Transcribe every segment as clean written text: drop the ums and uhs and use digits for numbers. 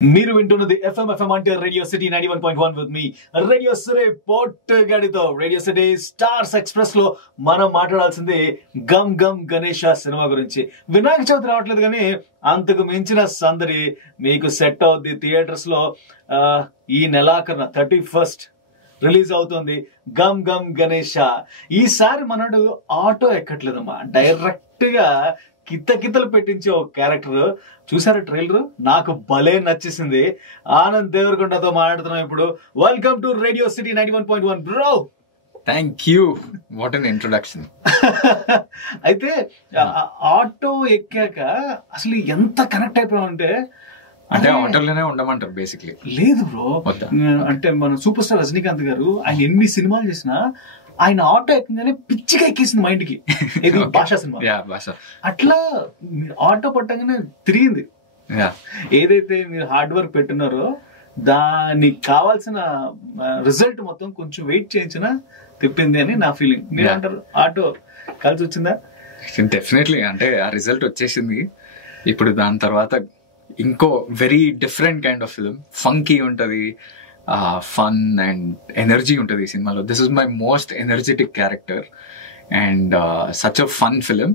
మీరు వింటున్నది ఎఫ్ఎం అంటే రేడియో సిటీ 91.1 విత్ మీ రేడియో సిటీ పోర్ట్ గడితో. రేడియో సిటీ స్టార్స్ ఎక్స్ప్రెస్ లో మనం మాట్లాడాల్సింది గమ్ గమ్ గణేష సినిమా గురించి. వినాయక చవితి రావట్లేదు కానీ అంతకు మించిన సందడి మీకు సెట్ అవుద్ది. థియేటర్స్ లో ఈ నెలాఖరున 31st రిలీజ్ అవుతుంది గమ్ గమ్ గణేష. ఈసారి మనడు ఆటో ఎక్కట్లేదమ్మా, డైరెక్ట్ గా కిత్తలు పెట్టించే ఒక క్యారెక్టర్. చూసారా ట్రైలర్? నాకు భలే నచ్చేసింది. ఆనంద్ దేవరకొండతో మాట్లాడుతున్నాం ఇప్పుడు. Welcome to radio city 91.1 bro. Thank you. What an introduction. అయితే ఆటో ఎక్కాక అసలు ఎంత కనెక్ట్ అయిపోయామంటే, అంటే ఆటోలోనే ఉండమంటారు బేసిక్లీ. లేదు బ్రో, అంటే మన సూపర్ స్టార్ రజనీకాంత్ గారు ఆయన ఎన్ని సినిమాలు చేసినా ఆయన ఆటో ఎక్కగానే పిచ్చిగా ఎక్కేసింది మైండ్ కి. ఇది భాషా సినిమా. అట్లా మీరు ఆటో పట్టగానే తిరిగింది. ఏదైతే మీరు హార్డ్ వర్క్ పెట్టున్నారో దానికి కావాల్సిన రిజల్ట్ మొత్తం కొంచెం వెయిట్ చేయించినా తిప్పింది అని నా ఫీలింగ్. మీరు అంటారు ఆటో కలిసి వచ్చిందా? డెఫినెట్లీ. అంటే ఆ రిజల్ట్ వచ్చేసింది. ఇప్పుడు దాని తర్వాత ఇంకో very different kind of film. Funky ఉంటది, ఫన్ అండ్ ఎనర్జీ ఉంటుంది ఈ సినిమాలో. This is my most energetic character and such a fun film.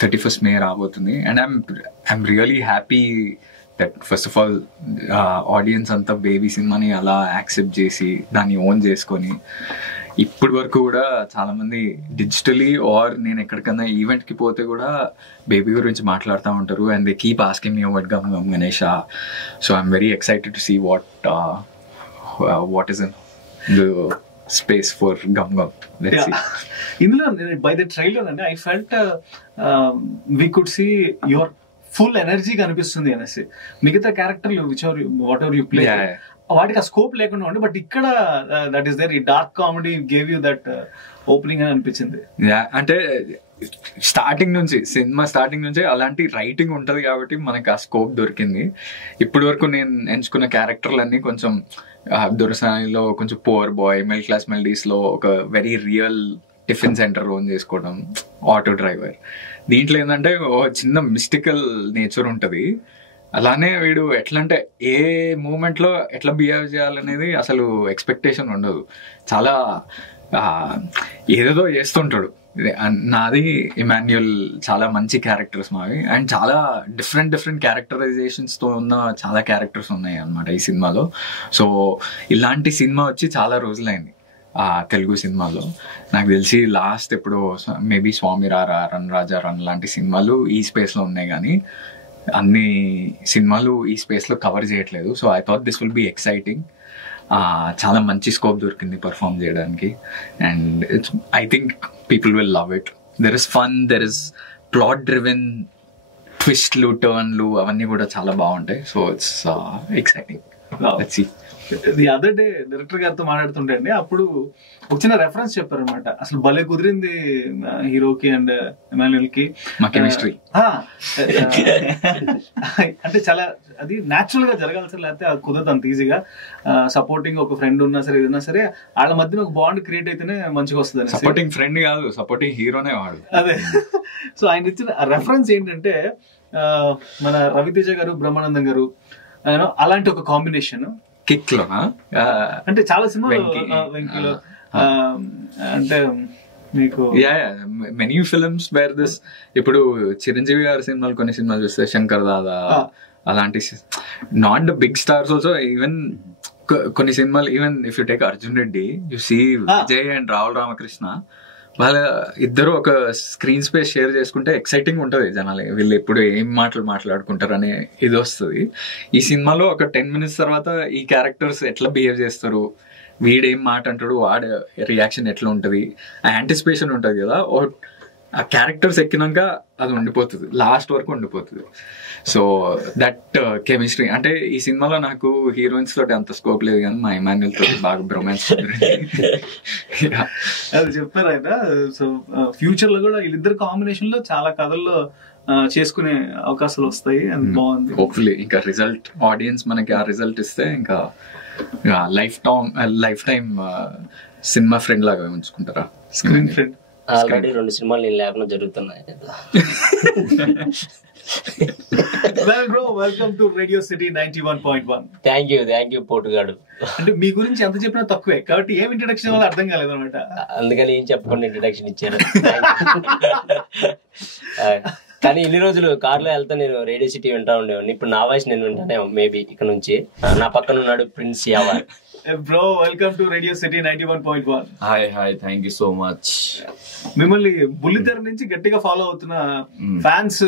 31st May రాబోతుంది and I'm really happy that first of all audience అంతా baby సినిమాని అలా accept చేసి దాన్ని ఓన్ చేసుకొని, ఇప్పటి వరకు కూడా చాలా మంది డిజిటలీ ఆర్ నేను ఎక్కడికన్నా ఈవెంట్ కి పోతే కూడా బేబీ గురించి మాట్లాడుతూ ఉంటారు and they keep asking me about Gam Gam Ganesha. So I'm very excited to see what is in the space for Gam Gam. ఇందులో బై ద ట్రైలర్ అంటే I felt we could see your full energy కనిపిస్తుంది అనేసి. మిగతా క్యారెక్టర్లు వాట్ ఎవర్ యూ ప్లే వాటికి ఆ scope లేకుండా ఉండి, బట్ ఇక్కడ దట్ ఈస్ దేర్. ఈ dark comedy gave you that opening అని అనిపించింది. అంటే సినిమా స్టార్టింగ్ నుంచి అలాంటి రైటింగ్ ఉంటది కాబట్టి మనకి ఆ స్కోప్ దొరికింది. ఇప్పటి వరకు నేను ఎంచుకున్న క్యారెక్టర్లన్నీ కొంచెం దొరసానిలో కొంచెం poor boy, Middle Class Melodies లో ఒక very real tiffin centre own చేసుకోవడం, ఆటో డ్రైవర్. దీంట్లో ఏంటంటే ఓ చిన్న మిస్టికల్ నేచర్ ఉంటది. అలానే వీడు ఎట్లా అంటే ఏ మూమెంట్ లో ఎట్లా బిహేవ్ చేయాలనేది అసలు ఎక్స్పెక్టేషన్ ఉండదు. చాలా ఏదేదో చేస్తుంటాడు. నాది ఇమాన్యుయల్ చాలా మంచి క్యారెక్టర్స్ మావి అండ్ చాలా డిఫరెంట్ క్యారెక్టరైజేషన్స్ తో ఉన్న చాలా క్యారెక్టర్స్ ఉన్నాయి అన్నమాట ఈ సినిమాలో. సో ఇలాంటి సినిమా వచ్చి చాలా రోజులైంది తెలుగు సినిమాలో. నాకు తెలిసి లాస్ట్ ఎప్పుడు మేబీ స్వామి రారా, రన్ రాజా రన్ లాంటి సినిమాలు ఈ స్పేస్ లో ఉన్నాయి కానీ అన్ని సినిమాలు ఈ స్పేస్ లో కవర్ చేయట్లేదు. So I thought this will be exciting. చాలా మంచి స్కోప్ దొరికింది పర్ఫామ్ చేయడానికి and I think people will love it. There is fun, there is plot driven, ట్విస్ట్లు, టర్న్లు అవన్నీ కూడా చాలా బాగుంటాయి. So it's exciting. Let's see. The other day director గారితో మాట్లాడుతుంటే అండి, అప్పుడు ఒక చిన్న రెఫరెన్స్ చెప్పారనమాట. అసలు భలే కుదిరింది హీరోకి అండ్ ఎమాన్యుయల్ కి మా కెమిస్ట్రీ. అంటే చాలా అది న్యాచురల్ గా జరగాలి సార్, లేకపోతే అది కుదరదు అంత ఈజీగా. సపోర్టింగ్ ఒక ఫ్రెండ్ ఉన్నా సరే ఏదైనా సరే వాళ్ళ మధ్యన ఒక బాండ్ క్రియేట్ అయితేనే మంచిగా వస్తుంది. సపోర్టింగ్ ఫ్రెండ్ కాదు, సపోర్టింగ్ హీరోనే వాడు. అదే. సో ఆయన ఇచ్చిన రెఫరెన్స్ ఏంటంటే మన రవితేజ గారు, బ్రహ్మానందం గారు అలాంటి ఒక కాంబినేషన్ కిక్ లో. అంటే చాలా సినిమాలు వెంకీలో అంటే మీకు మెనీ ఫిల్మ్స్ వేర్ దిస్. ఇప్పుడు చిరంజీవి గారి సినిమాలు కొన్ని సినిమాలు చూస్తే శంకర్ దాదా అలాంటి not the big stars also. Even కొన్ని సినిమాలు, even if you take Arjun Reddy, you see Vijay and Rahul Ramakrishna, వాళ్ళ ఇద్దరు ఒక స్క్రీన్ స్పేస్ షేర్ చేసుకుంటే ఎక్సైటింగ్ ఉంటుంది జనాలు. వీళ్ళు ఎప్పుడు ఏం మాట్లాడుకుంటారు అనే ఇది వస్తుంది. ఈ సినిమాలో ఒక 10 minutes తర్వాత ఈ క్యారెక్టర్స్ ఎట్లా బిహేవ్ చేస్తారు, వీడేం మాట అంటాడు, వాడు రియాక్షన్ ఎట్లా ఉంటుంది, ఆ యాంటిసిపేషన్ ఉంటుంది కదా. ఆ క్యారెక్టర్స్ ఎక్కినాక అది ఉండిపోతుంది, లాస్ట్ వరకు ఉండిపోతుంది. So that chemistry. అంటే ఈ సినిమాలో నాకు హీరోయిన్స్ తోటి అంత స్కోప్ లేదు కానీ మా ఇమాన్యుయల్ తోటి బాగా బ్రొమాన్స్ అది చెప్పారు ఆయన. సో ఫ్యూచర్ లో కూడా వీళ్ళిద్దరు కాంబినేషన్ లో చాలా కథల్లో చేసుకునే అవకాశాలు వస్తాయి. అది బాగుంది. హోప్ఫుల్లీ ఇంకా రిజల్ట్ ఆడియన్స్ మనకి ఆ రిజల్ట్ ఇస్తే ఇంకా లైఫ్ టైం సినిమా ఫ్రెండ్ లాగా ఉంచుకుంటారా. స్క్రీన్ ఫ్రెండ్ ఆల్రెడీ 2 సినిమాలు నేను లేకుండా జరుగుతున్నాయి. Well, bro, welcome to Radio City 91.1. Thank you పోటుగాడు. అంటే మీ గురించి ఎంత చెప్పినా తక్కువే కాబట్టి ఏం ఇంట్రడక్షన్ వల్ల అర్థం కాలేదు అనమాట. అందుకని ఏం చెప్పకుండా ఇంట్రడక్షన్ ఇచ్చారు. కానీ ఇన్ని రోజులు కార్లో వెళ్తా నేను రేడియో సిటీ వింటా ఉండేవాడిని. ఇప్పుడు నా వాయిస్ నేను వింటానే మేబీ ఇక్కడ నుంచి. నా పక్కన ఉన్నాడు Prince Yawar. Bro, welcome to radio city 91.1. Hi thank you so much. మిమ్మల్ని బుల్లితెర నుంచి గట్టిగా ఫాలో అవుతున్న ఫ్యాన్స్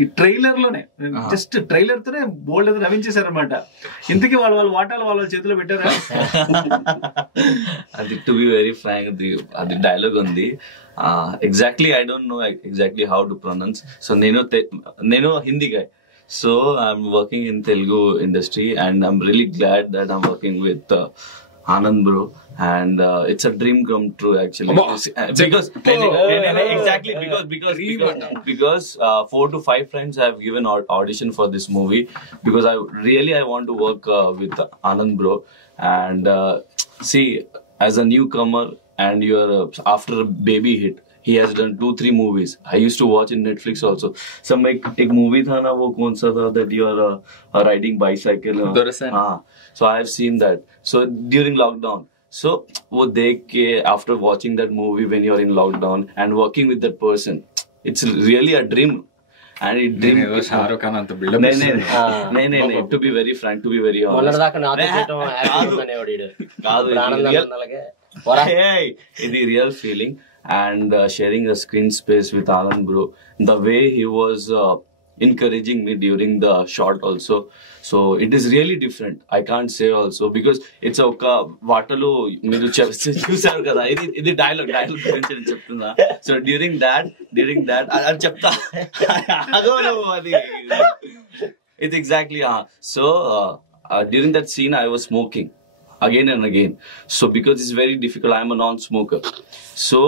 ఈ ట్రైలర్ లోనే జస్ట్ ట్రైలర్ తోనే బోల్డ్ అది నవ్వించేశారనమాట. ఇంతకీ వాళ్ళ వాటాలు వాళ్ళ చేతిలో పెట్టారా? అది టు బి వెరీ ఫ్రాంక్ అది డైలాగ్ ఉంది. Exactly I don't know exactly how to pronounce. So నేను Hindi guy. So I'm working in Telugu industry and I'm really glad that I'm working with Anand bro, and it's a dream come true actually. Because exactly because 4 to 5 friends have given audition for this movie because I want to work with Anand bro, and see, as a newcomer and you're after a baby hit, he has done 2-3 movies. I used to watch in Netflix also. Some एक movie था ना, वो कौन सा था that you are riding bicycle. So I have seen that. So during lockdown. So वो देख के after watching that movie when you are in lockdown and working with that person, it's really a dream. And it dream. नहीं. To be very frank, to be very honest. ఇది real feeling. And sharing a screen space with Anand bro, the way he was encouraging me during the shot also, so it is really different. I can't say also because it's a vatalo meeru chusaru kada, idi dialogue guరించి చెప్తున్నా. So during that అది చెప్తా అగోను అది it's exactly so during that scene I was smoking again and again. So because it's very difficult, I am a non-smoker. So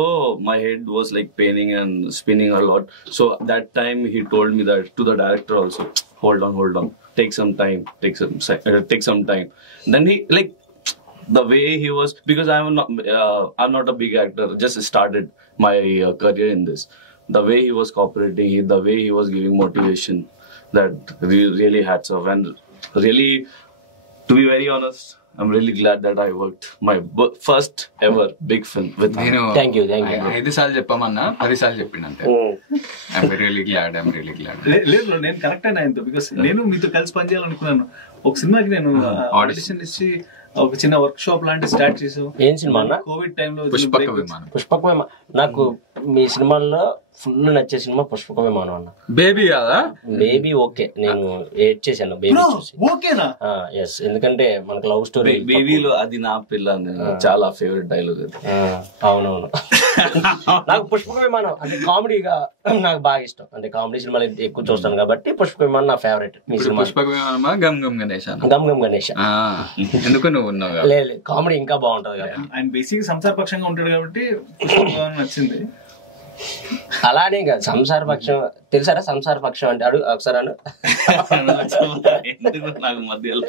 my head was like paining and spinning a lot. So that time he told me that to the director also, hold on, take some time. Then he like the way he was, because I'm not a big actor, just started my career in this. The way he was cooperating, the way he was giving motivation, that really hats off. And really, to be very honest, I'm really glad that I worked my first ever big film with him. Thank you. 5 సార్లు చెప్పమన్నా 10 సార్లు చెప్పిండంతే. I'm really glad. లేదు, నేను correct అయినా ఆయనతో, because నేను మీతో కలిసి పనిచేయాలనుకున్నాను. ఒక సినిమాకి నేను ఆడిషన్ ఇచ్చి ఒక చిన్న వర్క్ షాప్ లాంటి స్టార్ట్ చేసాం. ఏం సినిమా అన్న? కోవిడ్ టైంలో పుష్పక విమానం. నాకు మీ సినిమాల్లో ఫుల్ నచ్చే సినిమా పుష్పక విమానం అన్న. బేబీ కదా? బేబీ ఓకే, నేను ఏడ్ చేశాను బేబీ చూసి. ఓకేనా? ఎస్, ఎందుకంటే మనకు లవ్ స్టోరీ. బేబీలో అది నా పిల్ల చాలా ఫేవరెట్ డైలాగ్ అది. అవునవును. నాకు పుష్పక విమానం అంటే కామెడీగా నాకు బాగా ఇష్టం. అంటే కామెడీ సినిమాలు ఎక్కువ చూస్తాను కాబట్టి పుష్పక విమానం నా ఫేవరెట్. మీ సినిమా పుష్పక విమానమా గమ్ గమ్ గణేష్? గమ్ గమ్ గణేష్. ఎందుకు నువ్వు ఉన్నావు? లేదు, కామెడీ ఇంకా బాగుంటది కదా. ఆయన బేసిక్ సంసార పక్షంగా ఉంటాడు కాబట్టి నచ్చింది. అలానే కాదు, సంసార పక్షం తెలుసారా? సంసార పక్షం అంటే అడుగు ఒకసారి నాకు మధ్యలో.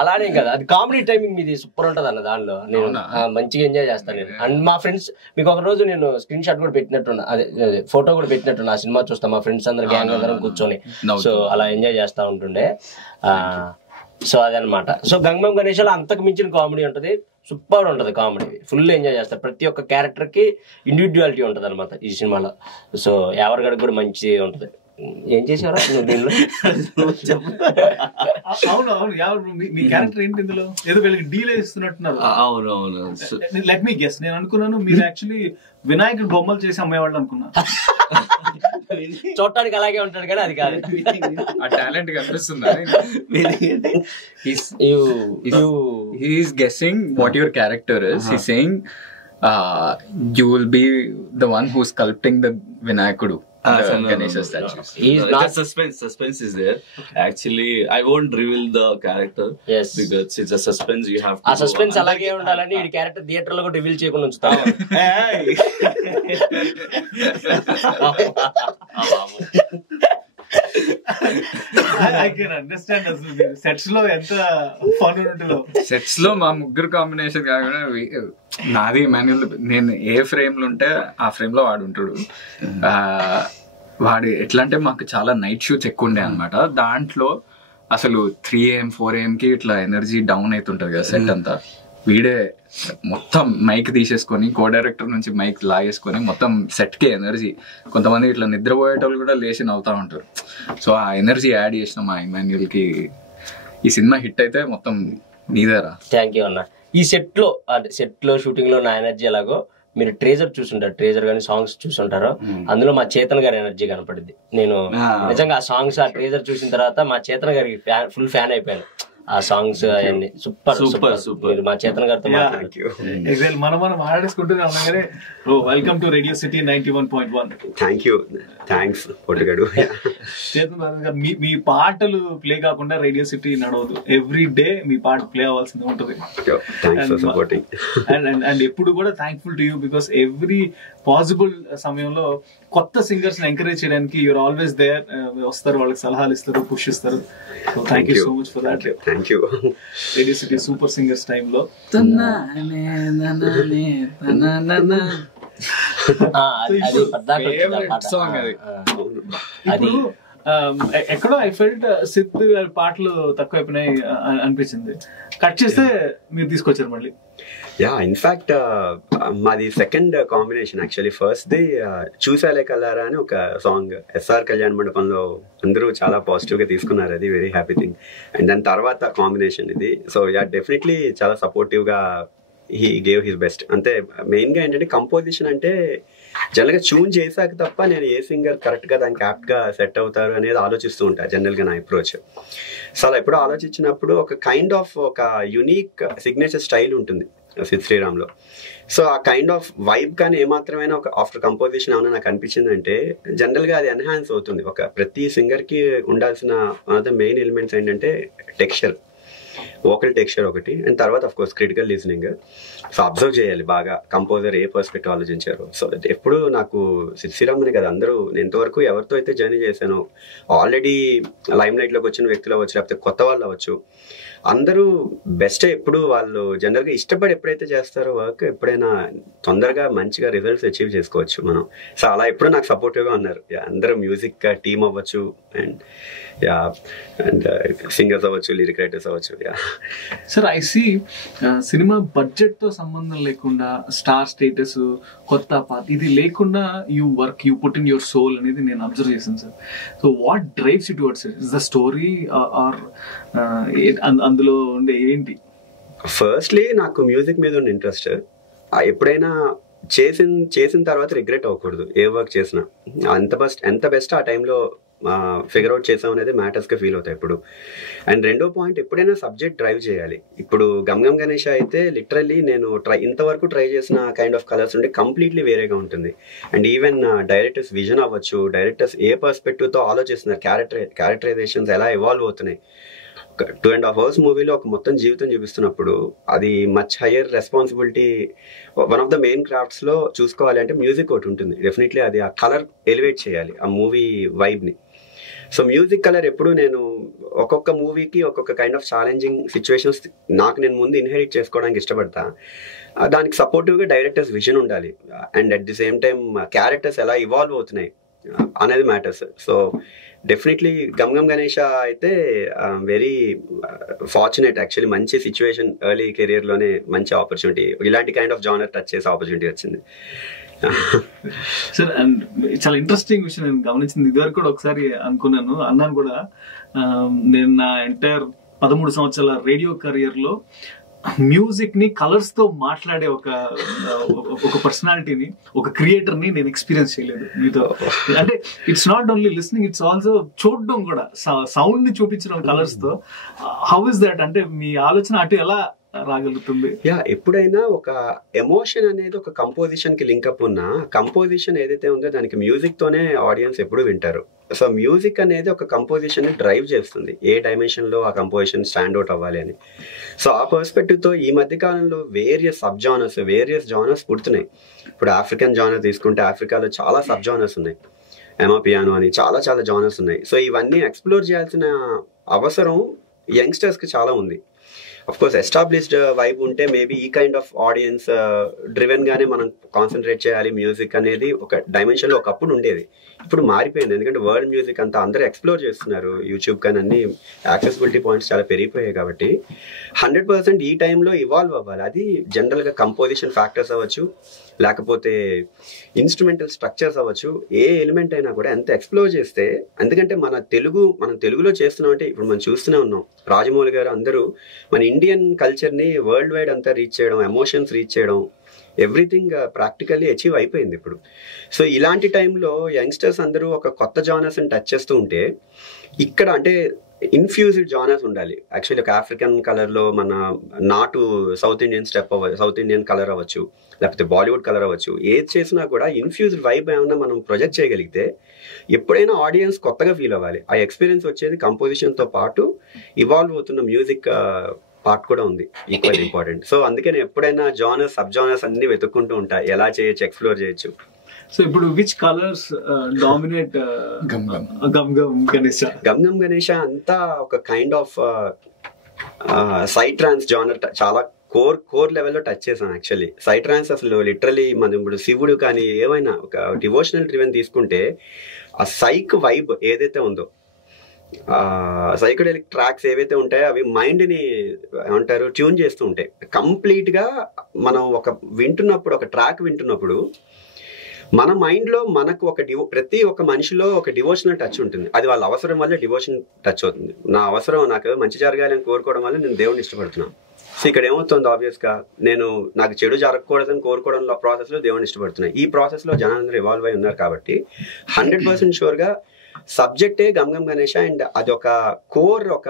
అలానే కదా, అది కామెడీ టైమింగ్ మీది సూపర్ ఉంటది అన్న. దానిలో నేను మంచిగా ఎంజాయ్ చేస్తాను నేను. అండ్ మా ఫ్రెండ్స్, మీకు ఒక రోజు నేను స్క్రీన్ షాట్ కూడా పెట్టినట్టున్నా, అదే ఫోటో కూడా పెట్టినట్టున్నా. ఆ సినిమా చూస్తా మా ఫ్రెండ్స్ అందరు గ్యాంగ్ అందరం కూర్చొని, సో అలా ఎంజాయ్ చేస్తా ఉంటుండే. సో అదనమాట. సో గంగం గణేష్ లో అంతకు మించిన కామెడీ ఉంటది, సూపర్ ఉంటది కామెడీ, ఫుల్ ఎంజాయ్ చేస్తారు. ప్రతి ఒక్క క్యారెక్టర్ కి ఇండివిజువాలిటీ ఉంటది అనమాట ఈ సినిమాలో. సో ఎవరిగడికి కూడా మంచి ఉంటది. ఏం చేసారా నువ్వు దీనిలో? అవును, మీ క్యారెక్టర్ ఏంటి ఇందులో? ఏదో వీళ్ళకి డీల్ ఇస్తున్నట్టున్నారు. అవును. లెట్ మీ గెస్, నేను అనుకున్నాను మీరు యాక్చువల్లీ వినాయకుడు బొమ్మలు చేసి అమ్మేవాళ్ళు అనుకున్నా. చూడటానికి అలాగే ఉంటాడు కానీ అది కాదు. ఆ టాలెంట్ కనిపిస్తుందా? He's guessing what your character is. He's saying you will be the one who's sculpting the Vinayakudu. Ganesha statues. Suspense is there. Actually, I won't reveal the character. Yes. Because it's a suspense. You have to. ఆ suspense అలాగే ఉండాలని ఈ character theatre లో కూడా reveal చేయకుండా ఉంచుతాం. I can understand. అసలు sets లో ఎంత ఫన్ ఉంటుందో. సెట్స్ లో మా ముగ్గురు కాంబినేషన్ కాకుండా నాది మాన్యువల్, నేను ఏ ఫ్రేమ్ లో ఉంటే ఆ ఫ్రేమ్ లో వాడు ఉంటాడు. వాడు ఎట్లా అంటే మాకు చాలా నైట్ షూట్స్ ఎక్కువ ఉండే అనమాట. దాంట్లో అసలు 3 AM 4 AM కి ఇట్లా ఎనర్జీ డౌన్ అవుతుంటది కదా సెట్ అంతా. వీడే మొత్తం మైక్ తీసేసుకొని, కో డైరెక్టర్ నుంచి మైక్ లాగేసుకొని మొత్తం సెట్ కి ఎనర్జీ. కొంతమంది ఇట్లా నిద్రపోయేటోళ్ళు కూడా లేచి నవ్వుతా ఉంటారు. సో ఆ ఎనర్జీ యాడ్ చేసిన మా ఇమాన్యుయల్ కి ఈ సినిమా హిట్ అయితే మొత్తం నీదేరా. థ్యాంక్ యూ అన్న. ఈ సెట్ లో షూటింగ్ లో నా ఎనర్జీ ఎలాగో మీరు ట్రేజర్ చూసుంటారు, ట్రేజర్ కానీ సాంగ్స్ చూసుంటారు. అందులో మా చేతన్ గారి ఎనర్జీ కనపడింది. నేను నిజంగా ఆ సాంగ్స్ ఆ ట్రేజర్ చూసిన తర్వాత మా చేతన్ గారికి ఫుల్ ఫ్యాన్ అయిపోయాను. ఆ సాంగ్స్ అవన్నీ సూపర్ సూపర్ సూపర్. మా చేతన్ గారితో మనం మాట్లాడేసుకుంటూనే ఉన్నాం కానీ welcome to radio city 91.1. Thank you, thanks పొట్టుగాడు. చేతన్ మీ పాటలు ప్లే కాకుండా రేడియో సిటీ నడవదు. ఎవ్రీ డే మీ పాట ప్లే అవ్వాల్సింది ఉంటుంది. అండ్ ఎప్పుడు కూడా thankful to you because every possible సమయంలో కొత్త సింగర్స్ ని ఎంకరేజ్ చేయడానికి యూఆర్ ఆల్వేస్ దేర్. వస్తారు, వాళ్ళకి సలహాలు ఇస్తారు, పుష్ ఇస్తారు. So thank you so much for that. Thank you. Radio city super singers time లో ఇప్పుడు ఎక్కడో ఐ ఫెల్ట్ సిత్ పాటలు తక్కువైపోయినాయి అనిపించింది. కట్ చేస్తే మీరు తీసుకొచ్చారు మళ్ళీ. యా, ఇన్ఫాక్ట్ మాది సెకండ్ కాంబినేషన్. యాక్చువల్లీ ఫస్ట్ ది చూసాలే కల్లారా అని ఒక సాంగ్ ఎస్ఆర్ కళ్యాణ మండపంలో అందరూ చాలా పాజిటివ్ గా తీసుకున్నారు. అది వెరీ హ్యాపీ థింగ్. అండ్ దాని తర్వాత కాంబినేషన్ ఇది. సో యా, డెఫినెట్లీ చాలా సపోర్టివ్ గా హీ గేవ్ హిస్ బెస్ట్. అంతే మెయిన్ గా ఏంటంటే కంపోజిషన్ అంటే జనరల్ గా ట్యూన్ చేశాక తప్ప నేను ఏ సింగర్ కరెక్ట్ గా దానికి యాప్ట్ గా సెట్ అవుతారు అనేది ఆలోచిస్తూ ఉంటా జనరల్ గా నా అప్రోచ్. సో అలా ఎప్పుడు ఆలోచించినప్పుడు ఒక కైండ్ ఆఫ్ ఒక యునీక్ సిగ్నేచర్ స్టైల్ ఉంటుంది సిద్ శ్రీరామ్లో. సో ఆ కైండ్ ఆఫ్ వైబ్ కానీ ఏమాత్రమైనా ఒక ఆఫ్టర్ కంపోజిషన్ ఏమైనా నాకు అనిపించిందంటే జనరల్గా అది ఎన్హాన్స్ అవుతుంది. ఒక ప్రతి సింగర్కి ఉండాల్సిన one of the main elements ఏంటంటే టెక్స్చర్, వోకల్ టెక్స్చర్ ఒకటి. అండ్ తర్వాత of course critical listening. So observe చేయాలి బాగా కంపోజర్ ఏ పర్స్పెక్టివ్ ఆలోచించారు. సో ఎప్పుడు నాకు సిద్ శ్రీరామ్ అనే కదా, అందరూ నేను ఎంతవరకు ఎవరితో అయితే జర్నీ చేశానో, ఆల్రెడీ లైమ్ లైట్లోకి వచ్చిన వ్యక్తులు అవ్వచ్చు, లేకపోతే కొత్త వాళ్ళు అవ్వచ్చు, అందరూ బెస్ట్. ఎప్పుడు వాళ్ళు జనరల్గా ఇష్టపడి ఎప్పుడైతే చేస్తారో వర్క్, ఎప్పుడైనా తొందరగా మంచిగా రిజల్ట్స్ అచీవ్ చేసుకోవచ్చు మనం. సో అలా ఎప్పుడు నాకు సపోర్టివ్గా ఉన్నారు. అందరూ మ్యూజిక్ టీమ్ అవ్వచ్చు, అండ్ సింగర్స్ అవ్వచ్చు, లిరిక్ రైటర్స్ అవ్వచ్చు. Sir I see cinema budget తో సంబంధం లేకుండా, స్టార్ స్టేటస్, కొత్త పాత ఇది లేకుండా you work, you put in your soul అనేది నేను అబ్జర్వ్ చేశాను sir. So what drives you towards it? Is the story or అందులో ఉండే ఏంటి? ఫస్ట్లీ నాకు మ్యూజిక్ మీద ఉన్న ఇంట్రెస్ట్. ఎప్పుడైనా చేసిన తర్వాత రిగ్రెట్ అవ్వకూడదు ఏ వర్క్ చేసినా. ఎంత బెస్ట్ ఆ టైంలో ఫిగర్ అవుట్ చేసాం అనేది మ్యాటర్స్గా ఫీల్ అవుతాయి ఇప్పుడు. అండ్ రెండో పాయింట్, ఎప్పుడైనా సబ్జెక్ట్ డ్రైవ్ చేయాలి. ఇప్పుడు గమ్ గమ్ గణేష్ అయితే లిటరల్లీ నేను ఇంతవరకు ట్రై చేసిన కైండ్ ఆఫ్ కలర్స్ ఉంటే కంప్లీట్లీ వేరేగా ఉంటుంది. అండ్ ఈవెన్ డైరెక్టర్స్ విజన్ అవ్వచ్చు, డైరెక్టర్స్ ఏ పర్స్పెక్టివ్తో ఆలోచిస్తున్నారు, క్యారెక్టరైజేషన్స్ ఎలా ఇవాల్వ్ అవుతున్నాయి. 2.5 hours మూవీలో ఒక మొత్తం జీవితం చూపిస్తున్నప్పుడు అది much higher responsibility. One of the main crafts లో చూసుకోవాలి అంటే మ్యూజిక్ ఒకటి ఉంటుంది. డెఫినెట్లీ అది ఆ కలర్ ఎలివేట్ చేయాలి ఆ మూవీ వైబ్ని. సో మ్యూజిక్ కలర్ ఎప్పుడు నేను ఒక్కొక్క మూవీకి ఒక్కొక్క కైండ్ ఆఫ్ ఛాలెంజింగ్ సిచ్యువేషన్స్ నేను ముందు ఇన్హెరిట్ చేసుకోవడానికి ఇష్టపడతా. దానికి సపోర్టివ్గా డైరెక్టర్స్ విజన్ ఉండాలి. And at the same time characters ఎలా ఇవాల్వ్ అవుతున్నాయి అనేది matters. So definitely Gam Gam Ganesha అయితే వెరీ ఫార్చునేట్. యాక్చువల్లీ మంచి సిచ్యువేషన్, ఎర్లీ కెరియర్లోనే మంచి ఆపర్చునిటీ, ఇలాంటి కైండ్ ఆఫ్ జానర్ టచ్ చేసే ఆపర్చునిటీ వచ్చింది. సార్ అండ్ చాలా ఇంట్రెస్టింగ్ విషయం నేను గమనించింది. ఇదివరకు కూడా ఒకసారి అన్నాను కూడా, నేను నా ఎంటైర్ 13 సంవత్సరాల రేడియో కెరియర్ లో మ్యూజిక్ ని కలర్స్ తో మాట్లాడే ఒక పర్సనాలిటీని, ఒక క్రియేటర్ ని నేను ఎక్స్పీరియన్స్ చేయలేదు మీతో. అంటే it's not only listening, it's also చూడడం కూడా, సౌండ్ ని చూపించడం కలర్స్ తో. How is that? అంటే మీ ఆలోచన అటు ఎలా రాగలుగుతుంది? ఎప్పుడైనా ఒక ఎమోషన్ అనేది ఒక కంపోజిషన్ కి లింకప్ ఉన్న కంపోజిషన్ ఏదైతే ఉందో దానికి మ్యూజిక్ తోనే ఆడియన్స్ ఎప్పుడు వింటారు. సో మ్యూజిక్ అనేది ఒక కంపోజిషన్ ని డ్రైవ్ చేస్తుంది, ఏ డైమెన్షన్ లో ఆ కంపోజిషన్ స్టాండ్ అవుట్ అవ్వాలి అని. సో ఆ పర్స్పెక్టివ్ తో ఈ మధ్య కాలంలో వేరియస్ జానర్స్ పుడుతున్నాయి. ఇప్పుడు ఆఫ్రికన్ జానర్ తీసుకుంటే ఆఫ్రికాలో చాలా సబ్ జానర్స్ ఉన్నాయి. ఎమాపియానో అని చాలా చాలా జానర్స్ ఉన్నాయి. సో ఇవన్నీ ఎక్స్ప్లోర్ చేయాల్సిన అవసరం యంగ్స్టర్స్కి చాలా ఉంది. అఫ్ కోర్స్ ఎస్టాబ్లిష్డ్ వైబ్ ఉంటే మేబీ ఈ కైండ్ ఆఫ్ ఆడియన్స్ డ్రివెన్ గానే మనం కాన్సన్ట్రేట్ చేయాలి మ్యూజిక్ అనేది ఒక డైమెన్షన్లో ఒకప్పుడు ఉండేది. ఇప్పుడు మారిపోయింది, ఎందుకంటే వరల్డ్ మ్యూజిక్ అంతా అందరూ ఎక్స్ప్లోర్ చేస్తున్నారు. యూట్యూబ్ కానీ అన్ని యాక్సెసిబిలిటీ పాయింట్స్ చాలా పెరిగిపోయాయి కాబట్టి 100% ఈ టైంలో ఇవాల్వ్ అవ్వాలి. అది జనరల్గా కంపోజిషన్ ఫ్యాక్టర్స్ అవ్వచ్చు, లేకపోతే ఇన్స్ట్రుమెంటల్ స్ట్రక్చర్స్ అవ్వచ్చు, ఏ ఎలిమెంట్ అయినా కూడా ఎంత ఎక్స్ప్లోర్ చేస్తే, ఎందుకంటే మనం తెలుగులో చేస్తున్నాం అంటే ఇప్పుడు మనం చూస్తూనే ఉన్నాం. రాజమౌళి గారు అందరూ మన ఇండియన్ కల్చర్ని వరల్డ్ వైడ్ అంతా రీచ్ చేయడం, ఎమోషన్స్ రీచ్ చేయడం, ఎవ్రీథింగ్ ప్రాక్టికల్లీ అచీవ్ అయిపోయింది ఇప్పుడు. సో ఇలాంటి టైంలో యంగ్స్టర్స్ అందరూ ఒక కొత్త జానర్స్ని టచ్ చేస్తూ ఉంటే, ఇక్కడ అంటే ఇన్ఫ్యూజ్డ్ జానర్స్ ఉండాలి. యాక్చువల్లీ ఒక ఆఫ్రికన్ కలర్లో మన నాటు south Indian south Indian colour అవ్వచ్చు, లేకపోతే బాలీవుడ్ కలర్ అవ్వచ్చు, ఏది చేసినా కూడా ఇన్ఫ్యూజ్డ్ వైబ్ ఏమన్నా మనం ప్రొజెక్ట్ చేయగలిగితే ఎప్పుడైనా ఆడియన్స్ కొత్తగా ఫీల్ అవ్వాలి. ఆ ఎక్స్పీరియన్స్ వచ్చేది కంపోజిషన్తో పాటు ఇవాల్వ్ అవుతున్న మ్యూజిక్ పార్ట్ కూడా ఉంది, ఈక్వల్ ఇంపార్టెంట్. సో అందుకని ఎప్పుడైనా జానర్స్ సబ్ జానర్స్ అన్ని వెతుక్కుంటూ ఉంటాయి, ఎలా చేయొచ్చు, ఎక్స్ప్లోర్ చేయొచ్చు. సో ఇప్పుడు which colours dominate Gam Gam Ganesha అంతా ఒక kind of side trance genre, చాలా కోర్ లెవెల్లో టచ్ చేశాను. యాక్చువల్లీ సైడ్ ట్రాన్స్ అసలు లిటరలీ మనం ఇప్పుడు శివుడు కానీ ఏమైనా ఒక డివోషనల్ డ్రివెన్ తీసుకుంటే ఆ సైక్ వైబ్ ఏదైతే ఉందో, సైకోడెలిక్ ట్రాక్స్ ఏవైతే ఉంటాయో అవి మైండ్ని ఏమంటారు ట్యూన్ చేస్తూ ఉంటాయి. కంప్లీట్గా మనం ఒక ట్రాక్ వింటున్నప్పుడు మన మైండ్లో మనకు ప్రతి ఒక్క మనిషిలో ఒక డివోషనల్ టచ్ ఉంటుంది. అది వాళ్ళ అవసరం వల్ల డివోషన్ టచ్ అవుతుంది. నా అవసరం నాకు మంచి జరగాలని కోరుకోవడం వల్ల నేను దేవుడిని ఇష్టపడుతున్నాను. సో ఇక్కడ ఏమవుతుంది, ఆబ్వియస్గా నాకు చెడు జరగకూడదని కోరుకోవడంలో ప్రాసెస్లో దేవుడిని ఇష్టపడుతున్నాను. ఈ ప్రాసెస్లో జనాలందరూ ఇవాల్వ్ అయి ఉన్నారు కాబట్టి 100% షూర్గా సబ్జెక్టే గమ్ గమ్ గణేష. అండ్ అది ఒక కోర్, ఒక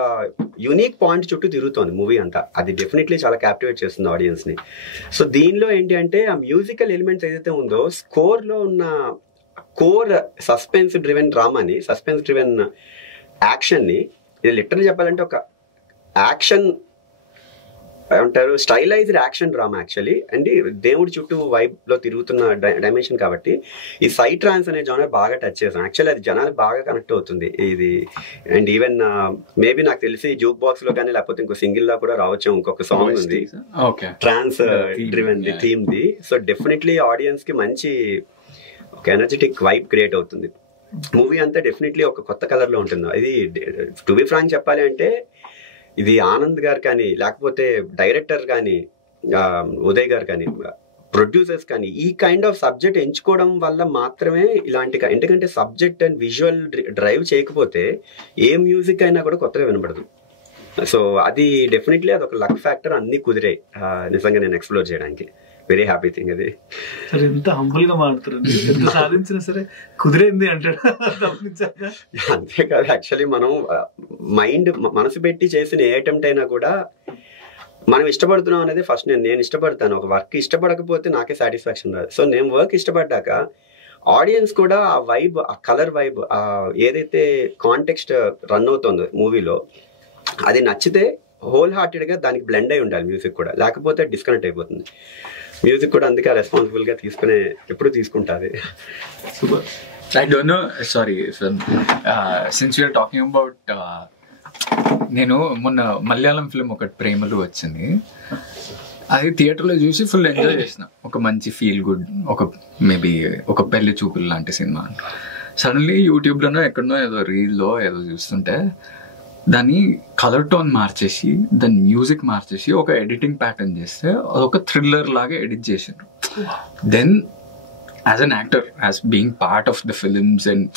యూనిక్ పాయింట్ చుట్టూ తిరుగుతోంది మూవీ అంతా. అది డెఫినెట్లీ చాలా క్యాప్టివేట్ చేస్తుంది ఆడియన్స్ని. సో దీనిలో ఏంటి అంటే ఆ మ్యూజికల్ ఎలిమెంట్స్ ఏదైతే ఉందో, స్కోర్లో ఉన్న కోర్ సస్పెన్స్ డ్రివెన్ డ్రామాని, సస్పెన్స్ డ్రివెన్ యాక్షన్ని, ఇది లిటరల్ చెప్పాలంటే ఒక యాక్షన్ ఏమంటారు stylised action drama actually. And దేవుడి చుట్టూ వైబ్లో తిరుగుతున్న డైమెన్షన్ కాబట్టి ఈ సైడ్ ట్రాన్స్ అనే జానర్ బాగా టచ్ చేసాం. యాక్చువల్లీ అది జనాలకు బాగా కనెక్ట్ అవుతుంది ఇది. అండ్ ఈవెన్ మేబీ నాకు తెలిసి జూక్ బాక్స్ లో కానీ లేకపోతే ఇంకో సింగిల్ లా కూడా రావచ్చు. ఇంకొక సాంగ్ ఉంది ట్రాన్స్ డ్రివెన్ థీమ్ ది. సో డెఫినెట్లీ ఆడియన్స్ కి మంచి ఒక ఎనర్జెటిక్ వైబ్ క్రియేట్ అవుతుంది. మూవీ అంతా డెఫినెట్లీ ఒక కొత్త కలర్ లో ఉంటుంది. ఇది టు బి ఫ్రాంక్ చెప్పాలి అంటే ఇది ఆనంద్ గారు కానీ, లేకపోతే డైరెక్టర్ కానీ, ఉదయ్ గారు కానీ, ప్రొడ్యూసర్స్ కానీ ఈ కైండ్ ఆఫ్ సబ్జెక్ట్ ఎంచుకోవడం వల్ల మాత్రమే ఇలాంటి, ఎందుకంటే సబ్జెక్ట్ అండ్ విజువల్ డ్రైవ్ చేయకపోతే ఏ మ్యూజిక్ అయినా కూడా కొత్తగా వినపడదు. సో అది డెఫినెట్లీ అది ఒక లక్ ఫ్యాక్టర్. అన్ని కుదిరాయి నిజంగా నేను ఎక్స్ప్లోర్ చేయడానికి. వెరీ హ్యాపీ థింగ్ అది. సరే ఎంత హంబుల్ గా మాట్లాడుతారు, ఎంత సాధించినా సరే కుదిరేంది అంటాడు. అంతేకాదు, యాక్చువల్లీ మనం మనసు పెట్టి చేసిన ఏ అటెంప్ట్ అయినా కూడా మనం ఇష్టపడుతున్నాం అనేది ఫస్ట్. నేను ఇష్టపడతాను. ఒక వర్క్ ఇష్టపడకపోతే నాకే సాటిస్ఫాక్షన్ రాదు. సో నేను వర్క్ ఇష్టపడ్డాక ఆడియన్స్ కూడా ఆ వైబ్, ఆ కలర్ వైబ్, ఏదైతే కాంటెక్స్ట్ రన్ అవుతుందో మూవీలో అది నచ్చితే హోల్ హార్టెడ్గా దానికి బ్లెండ్ అయి ఉండాలి మ్యూజిక్ కూడా, లేకపోతే డిస్కనెక్ట్ అయిపోతుంది మ్యూజిక్ కూడా. అందుకే రెస్పాన్సిబుల్గా ఎప్పుడు తీసుకుంటుంది. Super. I don't know, sorry, since we are talking about నేను మొన్న మలయాళం ఫిల్మ్ ఒకటి ప్రేమలు వచ్చింది, అది థియేటర్లో చూసి ఫుల్ ఎంజాయ్ చేసిన. ఒక మంచి ఫీల్ గుడ్, మేబీ ఒక పెళ్లి చూపులు లాంటి సినిమా. సడన్లీ యూట్యూబ్లోనో ఎక్కడనో ఏదో రీల్లో ఏదో చూస్తుంటే దాన్ని కలర్ టోన్ మార్చేసి, దాని మ్యూజిక్ మార్చేసి ఒక ఎడిటింగ్ ప్యాటర్న్ చేస్తే అదొక థ్రిల్లర్ లాగా ఎడిట్ చేసిండ్రు. Then as an actor, as being part of the films and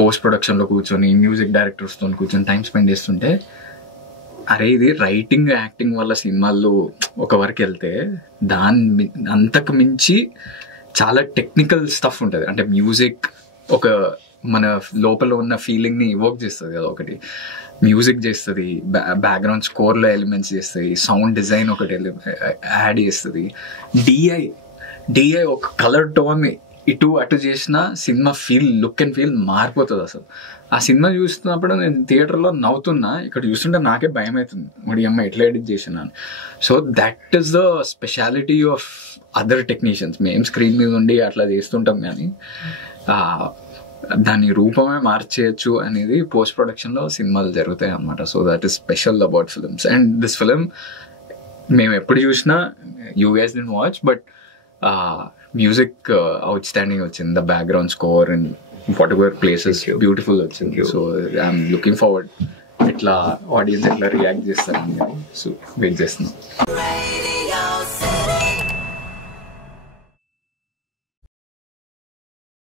post ప్రొడక్షన్లో కూర్చొని మ్యూజిక్ డైరెక్టర్స్తో కూర్చొని టైం స్పెండ్ చేస్తుంటే, అరే ఇది రైటింగ్ యాక్టింగ్ వల్ల సినిమాల్లో ఒక వరకు వెళ్తే దాని అంతకు మించి చాలా టెక్నికల్ స్టఫ్ ఉంటుంది. అంటే మ్యూజిక్ ఒక మన లోపల ఉన్న ఫీలింగ్ని ఇవోక్ చేస్తుంది కదా, ఒకటి మ్యూజిక్ చేస్తుంది, బ్యాక్గ్రౌండ్ స్కోర్లో ఎలిమెంట్స్ చేస్తుంది, సౌండ్ డిజైన్ ఒకటి యాడ్ చేస్తుంది, డిఐ ఒక కలర్ టోన్ ఇటు అటు చేసిన సినిమా లుక్ అండ్ ఫీల్ మారిపోతుంది అసలు. ఆ సినిమా చూస్తున్నప్పుడు నేను థియేటర్లో నవ్వుతున్నా, ఇక్కడ చూస్తుంటే నాకే భయం అవుతుంది, మరి అమ్మ ఎట్లా ఎడిట్ చేసినాను. So that is the speciality of other technicians. మేము స్క్రీన్ మీద ఉండి అట్లా చేస్తుంటాం, కానీ దాని రూపమే మార్చేయచ్చు అనేది పోస్ట్ ప్రొడక్షన్లో సినిమాలు జరుగుతాయి అన్నమాట. So that is special about films. And this film మేము ఎప్పుడు చూసినా you guys didn't watch, but music outstanding వచ్చింది. The background score and particular places beautiful వచ్చింది. సో ఐఎమ్ లుకింగ్ ఫార్వర్డ్ ఎట్లా ఆడియన్స్ ఎట్లా రియాక్ట్ చేస్తారని. సో వెయిట్ చేస్తున్నాం.